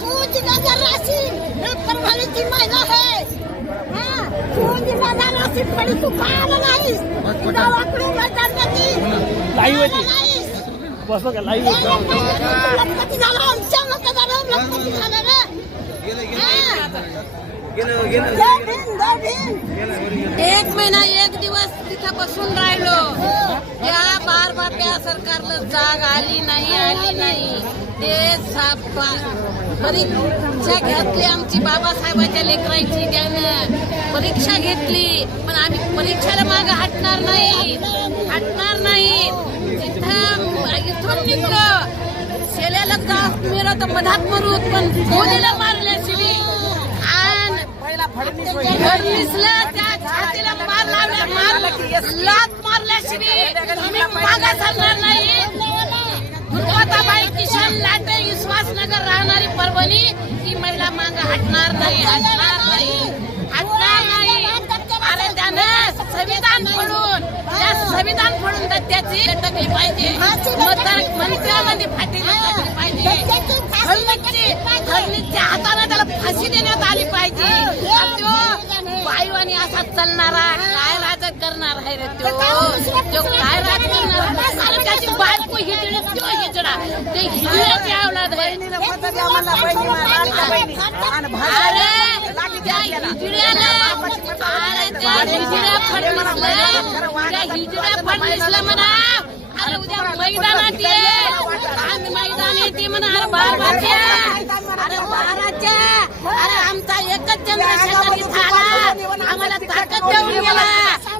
तू हे महिला आहे. हा, तू पण तू का आला नाहीस? तुला लाईव्ह लाईव्ह झालं आमच्या मतदारावर लखपती झालं रे. हा. एक महिना एक दिवस तिथं बसून राहिलो. या बार बाप्या सरकारला जाग आली नाही आली नाही. ते परीक्षा घेतली आमची बाबासाहेबाच्या लेकरांची त्यानं परीक्षा घेतली. पण आम्ही परीक्षेला मागे हटणार नाही. हटणार नाही. तिथं इथून निघलो. शेल्याला जाऊ मेलो मधात मरू पण मोदीला मारल्याशिवाय आणि फडणवीसला त्या छातीला मार लावल्या मार लात मारल्याशिवाय मी मागा चालणार नाही. विशाल किशन विश्वास विश्वासनगर राहणारी परभणी ही महिला माग हटणार नाही हटणार नाही हटणार नाही अरे त्यानं संविधान म्हणून संविधान तर त्याची लटकली पाहिजे. मतदार मंत्र्यामध्ये फाटी पाहिजे. हाताने त्याला फाशी देण्यात आली पाहिजे. तो असा चालणारा काय राज करणार आहे रे तो? तो काय राज करणार? त्याची बायको हिजडे तो हिजडा. ते हिजड्याची आवलाद आहे. अरे त्या हिजड्याला फडणवीसला फडणवीसला म्हणा अरे उद्या मैदानात ये आम्ही मैदान येते म्हणा अरे अरे अरे आमचा एकच चंद्रशेखर इथं आला आम्हाला ताकद देऊन गेला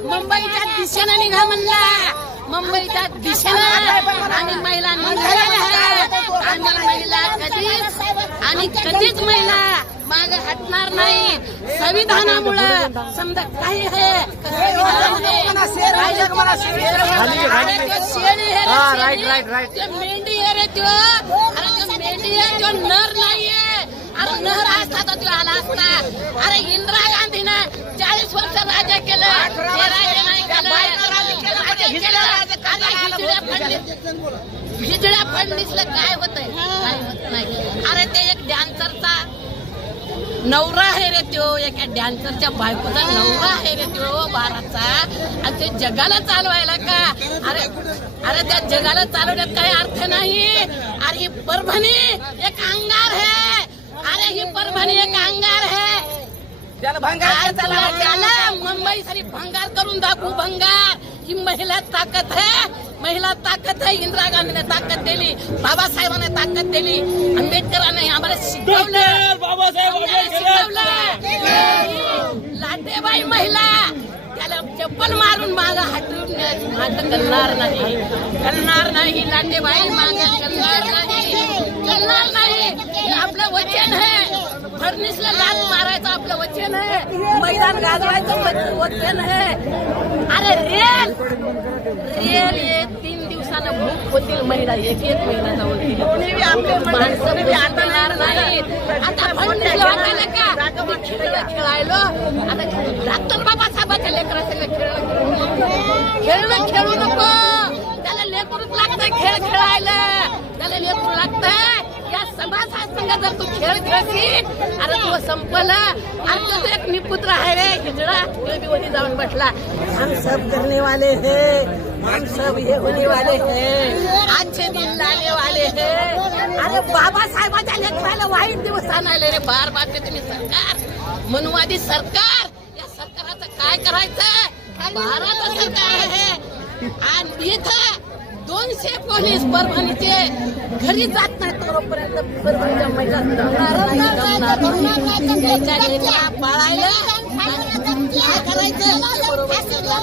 मुंबईच्या दिशेनं निघा म्हणला मुंबईच्या दिशेनं आणि महिला निघालेल्या आहेत आम्ही महिला कधीच आणि कधीच महिला माग हटणार नाही संविधानामुळं समजा काही आहे. अरे ते हा. ते मेंढी आहे रे त्यो. अरे त्यो मेंढी आहे त्यो नर नाहीये. अरे नर असता तर त्यो आला असता. अरे इंदिरा गांधीनं चाळीस वर्ष राज्य केलं. हे राज्य नाही केलं. राज्य केलं. आता हिजड्या फडणीस- हिजड्या फडणीसला काय होतंय? काय होत नाही. अरे ते एक डॅन्सरचा नवरा आहे रे त्यो एका डॅन्सरच्या बायकोचा नवरा आहे रे त्यो बाराचा. आणि ते जगाला चालवायला का? अरे अरे त्या जगाला चालवण्यात काही अर्थ नाही. अरे ही परभणी एक अंगार है. अरे ही परभणी एक अंगार है. त्याला मुंबई सारी भंगार करून दाखवू भंगार. ही महिला ताकद है. महिला ताकद है. इंदिरा गांधीने ताकद दिली. बाबासाहेबांनी ताकद दिली. आंबेडकरांनी आम्हाला शिकवलं बाबासाहेब आम्हाला आंबेडकर शिकवलं लाटेबाई महिला त्याला चप्पल मारून माग हटून माग करणार नाही. करणार नाही लाटेबाई माग करणार नाही. करणार नाही. आपलं वचन आहे. फडणीसला लात मारायचं आपलं वचन आहे. मैदान गाजवायचं वचन आहे. अरे रेल रेल हे तीन दिवसानं भूक होतील महिला एक एक महिना जाऊन माणसं भेटणार नाही. आता वाटायला का? ते खेळ खेळायलो आता डॉक्टर बाबासाहेबाच्या लेकराचं खेळ खेळणं खेळू नको. त्याला लेकरूच लागतंय खेळ खेळायला. त्याला लेकरू लागतंय. या समाजासंग जर तू खेळ खेळशील अरे तू संपलं. तो एक निपुत्र आहे रे. हिजडा जाऊन बसला. हम सब करने वाले हैं. हम सब ये होने वाले हैं। अच्छे दिन लाने वाले हैं। अरे बाबासाहेबाच्या लेकराला वाईट दिवस आणायले रे बार बार ते तुम्ही सरकार मनवादी सरकार या सरकाराचं काय करायचं भारत सरकार आहे? आणि इथं दोनशे पोलीस परभणीचे घरी जात नाही तोपर्यंत परभणीच्या महिला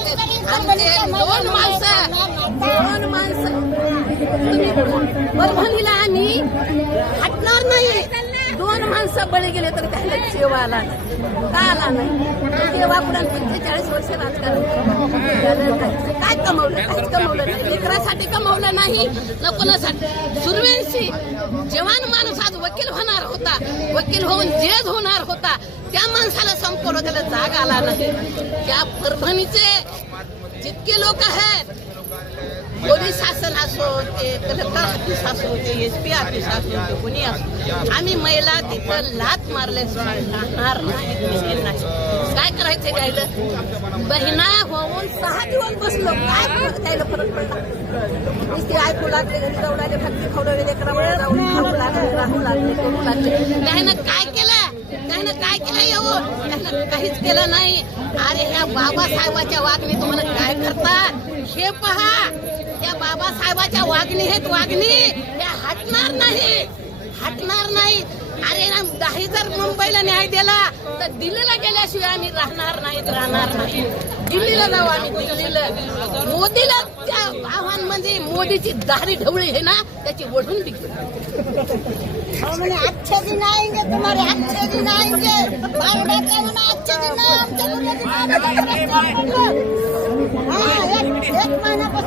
दोन माणसं दोन माणसं. तुम्ही परभणीला आम्ही हटणार नाही. दोन माणसं बळी गेले तर त्याला जीव आला नाही. का आला नाही? देवापुरात पंचेचाळीस वर्ष राजकारण काय कमवलं? काहीच कमवलं नाही. लेकरासाठी कमवलं नाही न कोणासाठी सुरवेशी जवान माणूस आज वकील होणार होता. वकील होऊन जेज होणार होता. त्या माणसाला संपवलं त्याला जाग आला नाही. त्या परभणीचे जितके लोक आहेत पोलीस शासन असो ते कलेक्टर ऑफिस असो ते एस पी ऑफिस असो ते कोणी असो. आम्ही महिला तिथं लात मारल्याशिवाय राहणार नाही काय करायचं गायलं बहिणा होऊन सहा दिवस बसलो. काय फरक द्यायला फरक पडला? नुसते ऐकू लागले घरी जाऊ लागले भक्ती लेकरामुळे खाऊ लागले राहू लागले करू लागले. त्यानं काय केलं? त्यानं काय केलं येऊन? त्यानं काहीच केलं नाही. अरे ह्या बाबासाहेबाच्या वागणी तुम्हाला काय हे पहा त्या बाबासाहेबाच्या वागणी आहेत वागणी. त्या हटणार नाही हटणार नाही. अरे ना दाही जर मुंबईला न्याय दिला तर दिल्लीला गेल्याशिवाय आम्ही राहणार नाहीत राहणार नाही. दिल्लीला जाऊ आम्ही दिल्लीला. मोदीला त्या आव्हान म्हणजे मोदीची दारी ढवळी आहे ना त्याची ओढून दिली हम अच्छे दिन आएंगे तुम्हारे अच्छे दिन आएंगे. अच्छे दिन